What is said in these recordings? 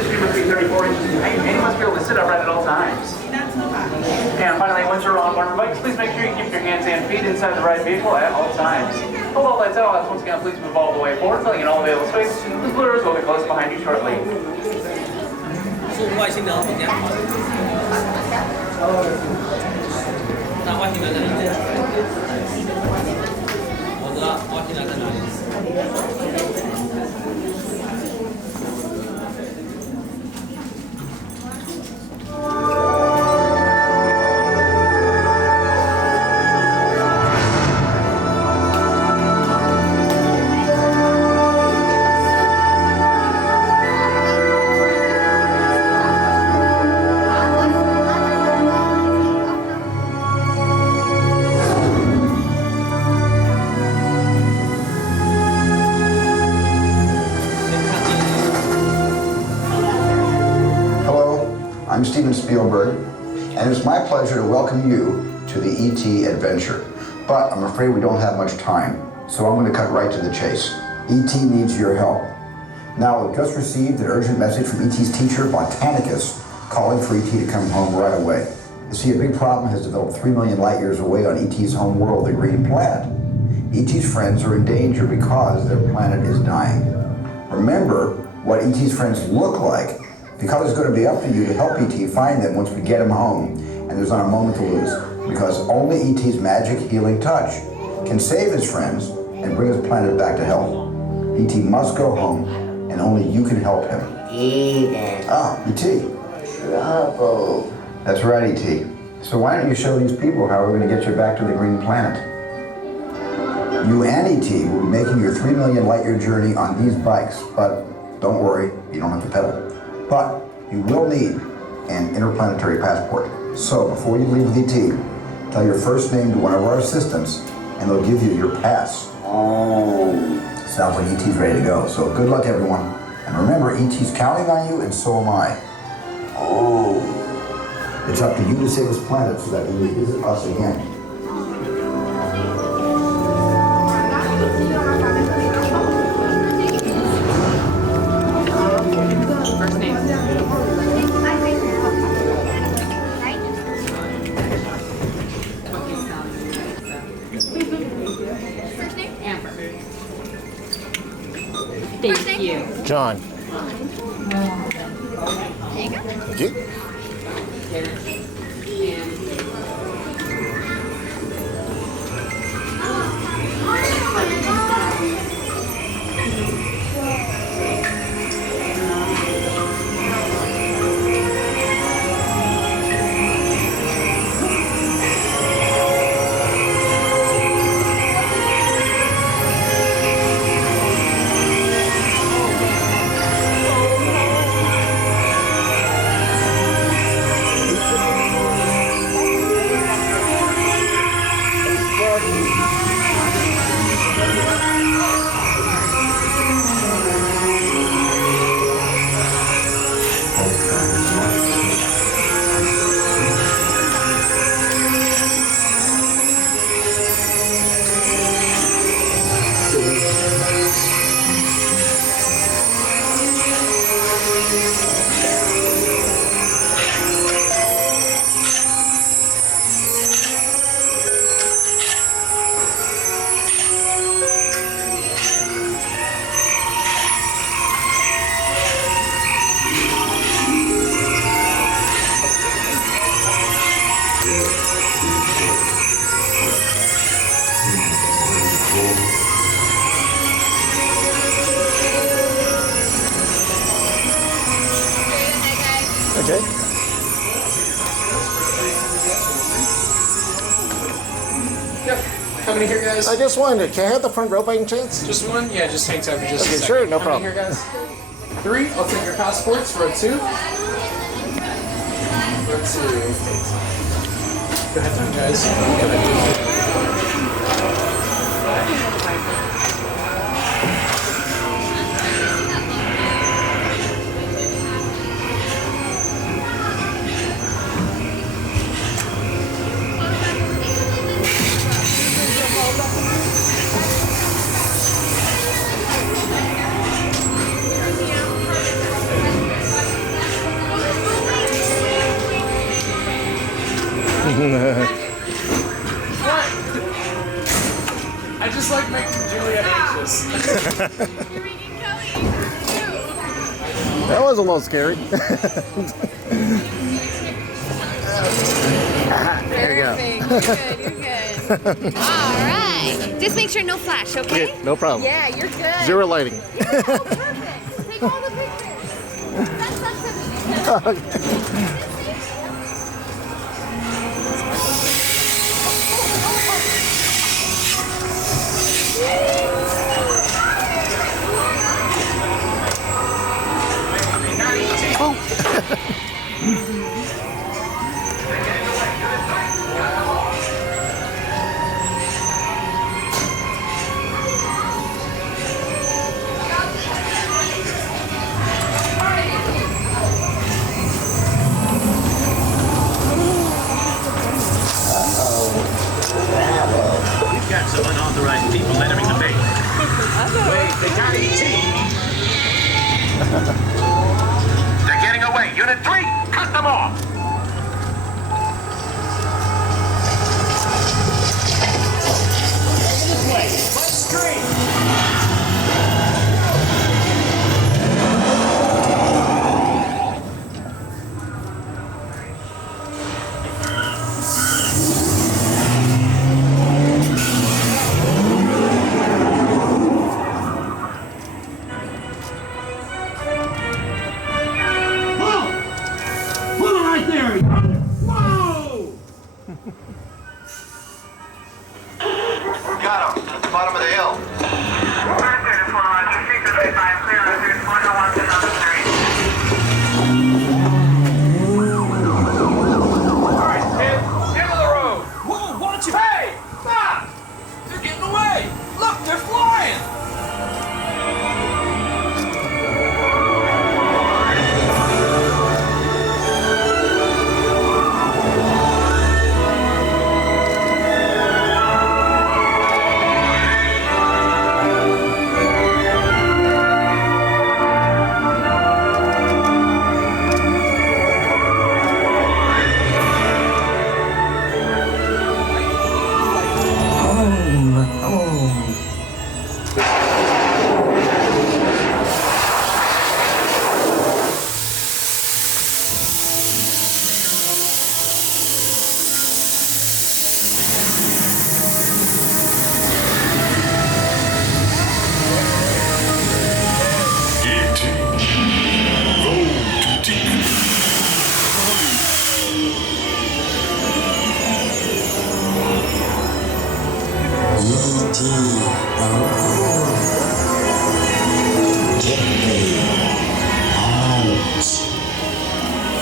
stage should be between 34 inches in height, and you must be able to sit upright at all times. And finally, once you're on one of our bikes, please make sure you keep your hands and feet inside the ride vehicle at all times. Hold all lights out. Once again, please move all the way forward, filling in all available space. The blurs will be close behind you shortly. 是外星人不讲话。那外星人在哪里？我知道外星人在哪里。I'm Steven Spielberg, and it's my pleasure to welcome you to the E.T. adventure. But I'm afraid we don't have much time, so I'm going to cut right to the chase. E.T. needs your help. Now, we've just received an urgent message from E.T.'s teacher, Botanicus, calling for E.T. to come home right away. You see, a big problem has developed 3 million light years away on E.T.'s home world, the Green Planet. E.T.'s friends are in danger because their planet is dying. Remember what E.T.'s friends look like, because it's going to be up to you to help E.T. find them once we get him home, and there's not a moment to lose, because only E.T.'s magic healing touch can save his friends and bring his planet back to health. E.T. must go home, and only you can help him. Eden. Ah, E.T. Trouble. That's right, E.T. So why don't you show these people how we're going to get you back to the Green Planet? You and E.T. will be making your 3 million light year journey on these bikes, but don't worry, you don't have to pedal. But you will need an interplanetary passport. So before you leave with E.T., tell your first name to one of our assistants, and they'll give you your pass. Sounds like E.T.'s ready to go. So good luck, everyone. And remember, E.T.'s counting on you, and so am I. It's up to you to save this planet so that he may visit us again. Thank you. John. There you go. Thank you. Okay. Yep. How many here, guys? I just wondered, can I have the front row by any chance? Just one? Yeah, just hang tight for just a Okay, second. sure, no How problem. many here, guys? 3. I'll take your passports. Row 2. Row 2. Go ahead, guys. I just like making Julia anxious. That was a little scary. There you go. Perfect. You're good. All right. Just make sure no flash, okay? Yeah, no problem. Yeah, you're good. Zero lighting. Oh, perfect. Take all the pictures. That's up to me. We've got some unauthorized people entering the base. Wait, they got ET. They're getting away. Unit 3, cut them off. Got him. At the bottom of the hill. Alright, Tim, end of the road. Whoa, watch it! Hey! Stop! They're getting away! Look, they're flying!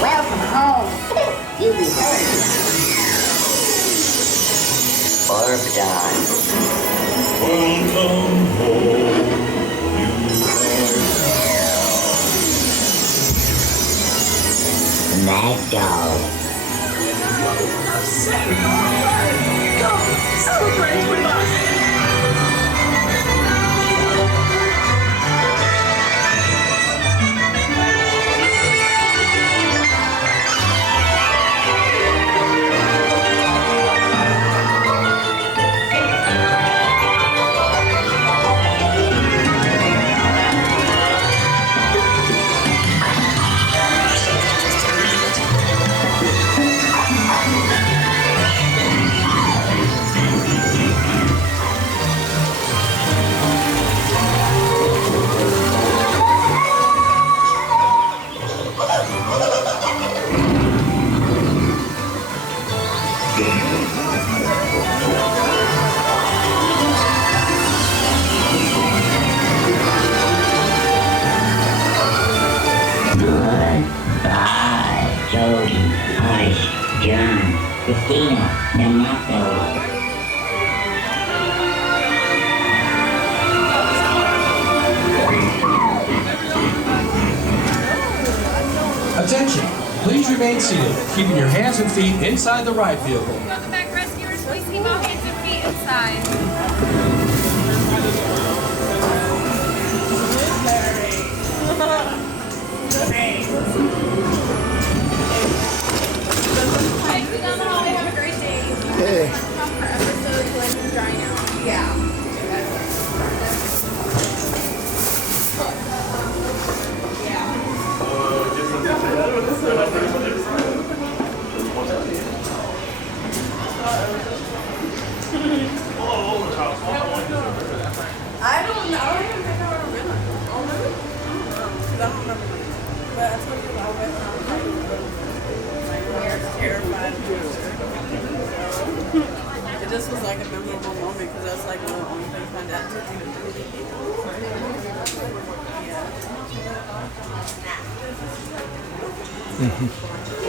Welcome home. You deserve it. Orb done. Mad dog. Goodbye, Jody, Ice, John, Christina, Namato. Attention! Please remain seated, keeping your hands and feet inside the ride vehicle. Welcome back, rescuers. Please keep all hands and feet inside. Thanks, down the hallway. Have a great It just was like a memorable moment because that's like one of the only things my dad took me to do. Yeah.